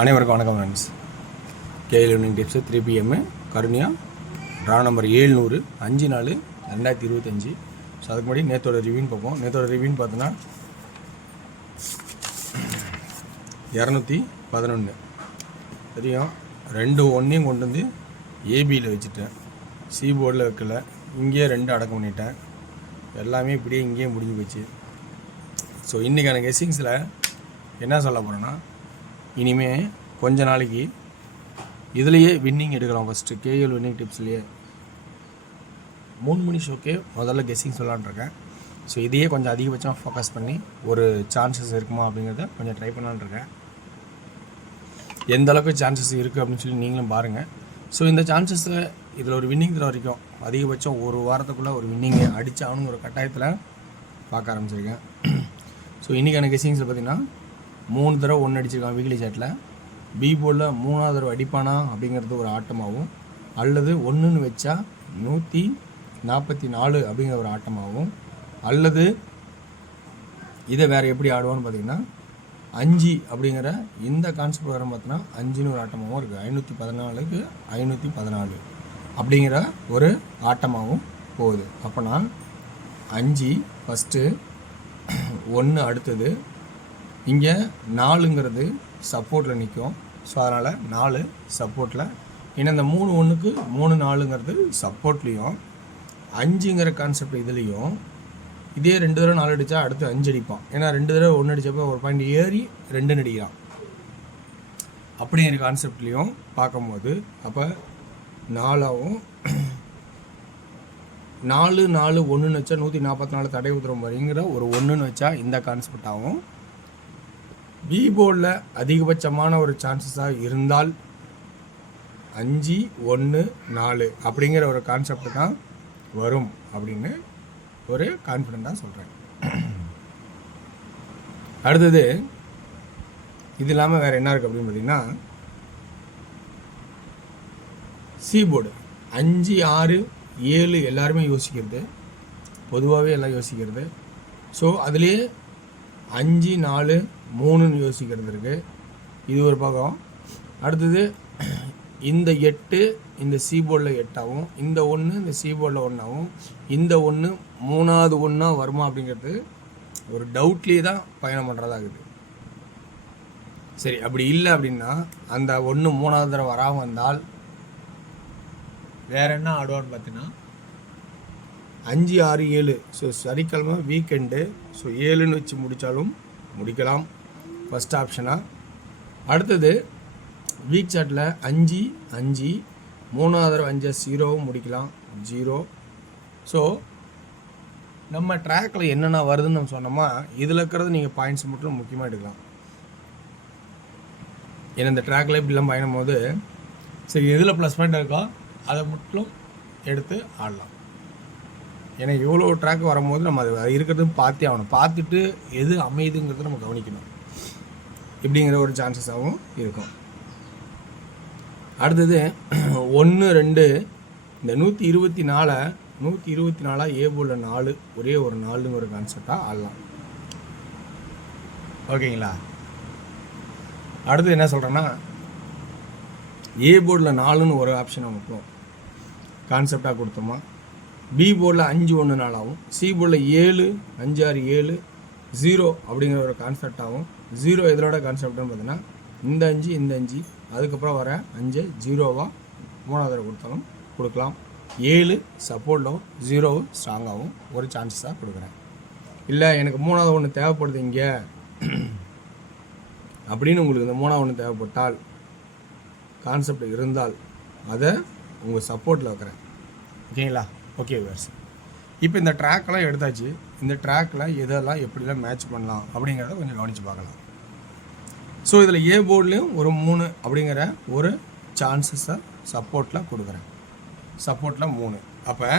அனைவருக்கும் வணக்கம் friends. KL winning tips 3 PM Karunya draw number 700 5/4/2025. So அதுக்கு முன்னாடி நேற்றோட ரிவ்யூன்னு பார்ப்போம். நேற்றோட ரிவ்யூன்னு பார்த்தோன்னா 211 தெரியும். 2 ஒன்றையும் கொண்டு வந்து ஏபியில் வச்சுட்டேன், சி போர்டில் வைக்கல. இங்கேயே 2 அடக்கம் பண்ணிட்டேன். எல்லாமே இப்படியே இங்கேயே முடிஞ்சு போச்சு. ஸோ இன்றைக்கான கெஸ்ஸிங்ஸில் என்ன சொல்ல போகிறேன்னா, இனிமேல் கொஞ்ச நாளைக்கு இதுலேயே வின்னிங் எடுக்கலாம். ஃபஸ்ட்டு கேஎல் வின்னிங் டிப்ஸ்லேயே 3 மணி ஷோக்கே முதல்ல கெஸ்ஸிங் சொல்லலான்ட்ருக்கேன். ஸோ இதையே கொஞ்சம் அதிகபட்சமாக ஃபோக்கஸ் பண்ணி ஒரு சான்சஸ் இருக்குமா அப்படிங்கிறத கொஞ்சம் ட்ரை பண்ணலான்ட்ருக்கேன். எந்த அளவுக்கு சான்சஸ் இருக்குது அப்படின்னு சொல்லி நீங்களும் பாருங்கள். ஸோ இந்த சான்சஸில் இதில் ஒரு வின்னிங் தர வரைக்கும் அதிகபட்சம் ஒரு வாரத்துக்குள்ளே ஒரு வின்னிங்கை அடித்தாகணுங்கிற ஒரு கட்டாயத்தில் பார்க்க ஆரம்பிச்சிருக்கேன். ஸோ இன்றைக்கான கெஸ்ஸிங்ஸில் பார்த்திங்கன்னா 3 தடவை 1 அடிச்சிருக்கான் வீக்லி சேட்டில். பி போர்டில் 3ஆவது தடவை அடிப்பானா அப்படிங்கிறது ஒரு ஆட்டமாகவும், அல்லது 1ன்னு வச்சா 144 அப்படிங்கிற ஒரு ஆட்டமாகவும், அல்லது இதை வேறு எப்படி ஆடுவான்னு பார்த்திங்கன்னா 5 அப்படிங்கிற இந்த கான்செப்ட் வர பார்த்தோன்னா 5ன்னு ஒரு ஆட்டமாகவும் இருக்குது. 514க்கு 514 அப்படிங்கிற ஒரு ஆட்டமாகவும் போகுது. அப்போனா 5 ஃபஸ்ட்டு, 1 அடுத்தது, இங்கே 4ங்கிறது சப்போர்ட்டில் நிற்கும். ஸோ அதனால் 4 சப்போர்ட்டில். ஏன்னா இந்த 3 1க்கு 3 4ங்கிறது சப்போர்ட்லேயும், 5ங்கிற கான்செப்ட் இதுலேயும் இதே 2 தடவை 4 அடித்தா அடுத்து 5 அடிப்பான். ஏன்னா 2 தடவை 1 அடித்தப்போ ஒரு பாயிண்ட் ஏறி 2 அடிக்கிறான். அப்படிங்கிற கான்செப்ட்லேயும் பார்க்கும்போது அப்போ 4ஆகவும் 4 4 1ன்னு வச்சா 144 தடை உத்தரம் மாதிரிங்கிற ஒரு 1ன்னு வச்சா இந்த கான்செப்டாகவும், பி போர்டில் அதிகபட்சமான ஒரு சான்சஸாக இருந்தால் 5 1 4 அப்படிங்கிற ஒரு கான்செப்ட் தான் வரும் அப்படின்னு ஒரு கான்ஃபிடெண்ட்டாக சொல்கிறேன். அடுத்தது இது இல்லாமல் வேறு என்ன இருக்குது அப்படின்னு பார்த்தீங்கன்னா, சி போர்டு 5 6 7 எல்லாருமே யோசிக்கிறது, பொதுவாகவே எல்லாம் யோசிக்கிறது. ஸோ அதுலேயே 5 4 3ன்னு யோசிக்கிறது இருக்குது. இது ஒரு பக்கம். அடுத்தது இந்த 8 இந்த சி போர்டில் 8ஆகவும், இந்த 1 இந்த சி போர்டில் 1ஆகவும், இந்த 1 3ஆவது 1 வருமா அப்படிங்கிறது ஒரு டவுட்லேயே தான் பயணம் பண்ணுறதாகுது. சரி, அப்படி இல்லை அப்படின்னா அந்த 1 3ஆவது தடவை வராமல் வந்தால் வேறு என்ன ஆடுவான்னு பார்த்தீங்கன்னா 5 6 7. ஸோ சனிக்கிழமை வீக்கெண்டு. ஸோ 7ன்னு வச்சு முடித்தாலும் முடிக்கலாம், ஃபஸ்ட் ஆப்ஷனாக. அடுத்தது வீக் சாட்டில் 5 5 3ஆவது தடவை 5 0வும் முடிக்கலாம், 0. ஸோ நம்ம ட்ராக்கில் என்னென்ன வருதுன்னு நம்ம சொன்னோமா, இதில் இருக்கிறது நீங்கள் பாயிண்ட்ஸ் மட்டும் முக்கியமாக எடுக்கலாம். ஏன்னா இந்த ட்ராக்கில் இப்படிலாம் பயணம் போது சரி எதில் ப்ளஸ் பாயிண்ட் இருக்கோ அதை மட்டும் எடுத்து ஆடலாம். ஏன்னா இவ்வளோ ட்ராக் வரும்போது நம்ம அது இருக்கிறதும் பார்த்தே ஆகணும். பார்த்துட்டு எது அமையுதுங்கிறத நம்ம கவனிக்கணும். இப்படிங்கிற ஒரு சான்சஸாகவும் இருக்கும். அடுத்தது 1 2 இந்த 124 ஏ போர்டில் 4 ஒரே ஒரு 4ங்கிற ஒரு கான்செப்டாக ஆடலாம். ஓகேங்களா? அடுத்து என்ன சொல்கிறேன்னா, ஏ போர்டில் 4ன்னு ஒரு ஆப்ஷனை மட்டும் கான்செப்டாக கொடுத்தோமா, பி போர்டில் 5 1 4ஆகவும், சி போர்டில் 7 5 6 7 0 அப்படிங்கிற ஒரு கான்செப்டாகவும். 0 எதோட கான்செப்ட்னு பார்த்தீங்கன்னா இந்த 5 இந்த 5 அதுக்கப்புறம் வர 5 0வா 3ஆவது கொடுத்தாலும் கொடுக்கலாம். 7 சப்போர்ட்டும் 0 ஸ்ட்ராங்காகவும் ஒரு சான்சஸாக கொடுக்குறேன். இல்லை எனக்கு 3ஆவது 1 தேவைப்படுது இங்கே அப்படின்னு உங்களுக்கு இந்த 3ஆவது 1 தேவைப்பட்டால் கான்செப்ட் இருந்தால் அதை உங்கள் சப்போர்ட்டில் வைக்கிறேன். ஓகேங்களா? ஓகே வியூவர்ஸ், இப்போ இந்த ட்ராக்கெல்லாம் எடுத்தாச்சு. இந்த ட்ராக்கில் எதெல்லாம் எப்படிலாம் மேட்ச் பண்ணலாம் அப்படிங்கிறத கொஞ்சம் கவனித்து பார்க்கலாம். ஸோ இதில் ஏ போர்ட்லேயும் ஒரு 3 அப்படிங்கிற ஒரு சான்சஸை சப்போர்ட்டில் கொடுக்குறேன். சப்போர்ட்டில் 3. அப்போ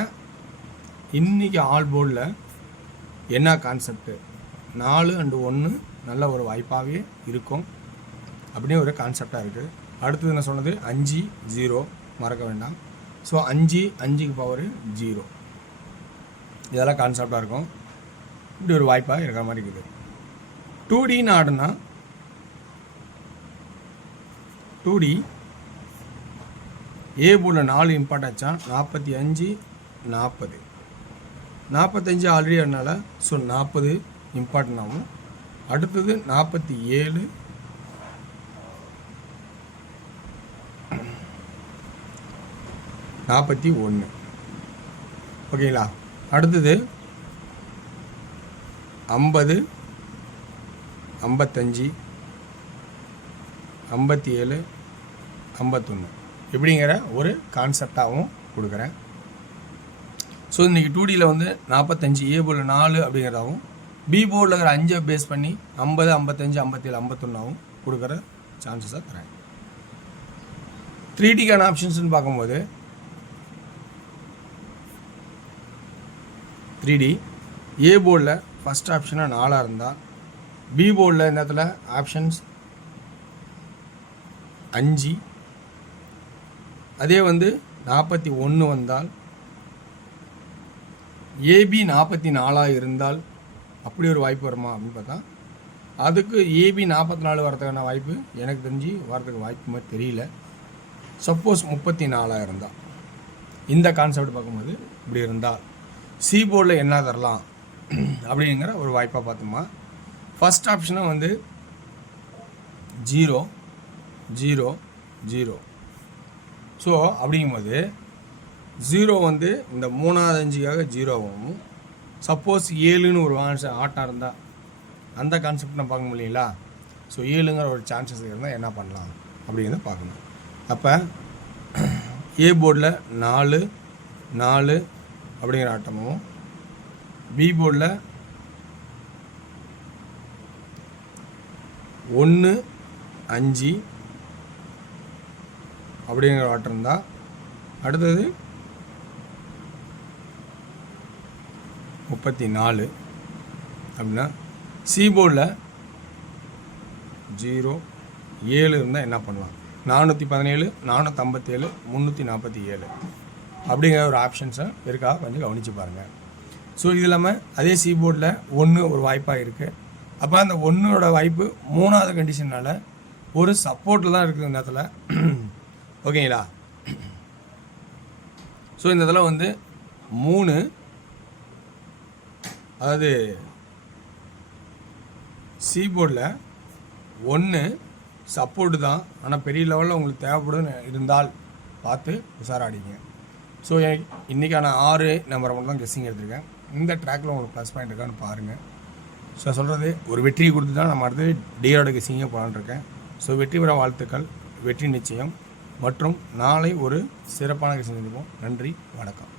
இன்றைக்கி ஆல் போர்டில் என்ன கான்செப்ட்டு, 4 and 1 நல்ல ஒரு வாய்ப்பாகவே இருக்கும் அப்படின்னு ஒரு கான்செப்டாக இருக்குது. அடுத்தது நான் சொன்னது 5 0 மறக்க வேண்டாம். ஸோ 5க்கு பவர் 0 இதெல்லாம் கான்செப்டாக இருக்கும். இப்படி ஒரு வாய்ப்பாக இருக்கிற மாதிரி இருக்குது. 2Dன்னு ஆடுனா 2D ஏ போர்டில் 4 இம்பார்ட் ஆச்சா 45 40 45 ஆல்ரெடி அதனால் ஸோ 40 இம்பார்ட்டன் ஆகும். அடுத்தது 47 41 ஓகேங்களா. அடுத்தது 50 55 57 51 இப்படிங்கிற ஒரு கான்செப்டாகவும் கொடுக்குறேன். ஸோ இன்றைக்கி 2Dயில் வந்து 45 ஏ போர்டில் 4 அப்படிங்கிறதாகவும் பி போர்டில் இருக்கிற 5 பேஸ் பண்ணி 50 55 57 51ஆகவும் கொடுக்குற சான்சஸாக தரேன். 3Dக்கான ஆப்ஷன்ஸ்னு பார்க்கும்போது 3D ஏ போர்டில் ஃபஸ்ட் ஆப்ஷனாக 4 இருந்தால் பி போர்டில் இந்த இடத்துல ஆப்ஷன்ஸ் 5 அதே வந்து 41 வந்தால் ஏபி 44 இருந்தால் அப்படி ஒரு வாய்ப்பு வருமா அப்படின்னு பார்த்தா அதுக்கு ஏபி 44 வரதுக்கான வாய்ப்பு எனக்கு தெரிஞ்சு வரதுக்கு வாய்ப்பு மாதிரி தெரியல. சப்போஸ் 34 இருந்தால் இந்த கான்செப்ட் பார்க்கும்போது இப்படி இருந்தால் சி போர்டில் என்ன தரலாம் அப்படிங்கிற ஒரு வாய்ப்பாக பார்த்தோமா. ஃபஸ்ட் ஆப்ஷனாக வந்து 0 0 0. ஸோ அப்படிங்கும்போது 0 வந்து இந்த 3வது 5க்காக 0ஆகவும் சப்போஸ் 7ன்னு ஒரு ஆட்டம் இருந்தால் அந்த கான்செப்ட் நான் பார்க்க முடியலீங்களா. ஸோ 7ங்கிற ஒரு சான்சஸ் இருந்தால் என்ன பண்ணலாம் அப்படிங்கிறத பார்க்கணும். அப்போ ஏ போர்டில் 4 4 அப்படிங்கிற ஆட்டமும் பி போர்டில் 1 5 அப்படிங்கிற ஆட்டம் இருந்தால் அடுத்தது 34 அப்படின்னா சி போர்டில் 0 7 இருந்தால் என்ன பண்ணலாம் 417 457 347 அப்படிங்கிற ஒரு ஆப்ஷன்ஸை இருக்கா கொஞ்சம் கவனித்து பாருங்கள். ஸோ இது இல்லாமல் அதே சி போர்டில் 1 ஒரு வாய்ப்பாக இருக்குது. அப்போ அந்த 1ஓட வாய்ப்பு 3வது கண்டிஷனால் ஒரு சப்போர்ட்டில் தான் இருக்குது இந்த இடத்துல. ஓகேங்களா. ஸோ இந்த இதில் வந்து 3 அதாவது சி போர்டில் 1 சப்போர்ட்டு தான், ஆனால் பெரிய லெவலில் உங்களுக்கு தேவைப்படும் இருந்தால் பார்த்து உஷாராடிங்க. ஸோ இன்றைக்கான 6 நம்பரை மட்டும் தான் கெஸ்ஸிங் எடுத்திருக்கேன். இந்த ட்ராக்கில் உங்களுக்கு ப்ளஸ் பாயிண்ட் இருக்கான்னு பாருங்கள். ஸோ சொல்கிறது ஒரு வெற்றியை கொடுத்து தான் நம்ம அடுத்து டிஆரோட கெஸ்ஸிங்கே போகலான்னு இருக்கேன். ஸோ வெற்றி பெற வாழ்த்துக்கள், வெற்றி நிச்சயம் மற்றும் நாளை ஒரு சிறப்பான கெஸ்ஸிங் இருப்போம். நன்றி, வணக்கம்.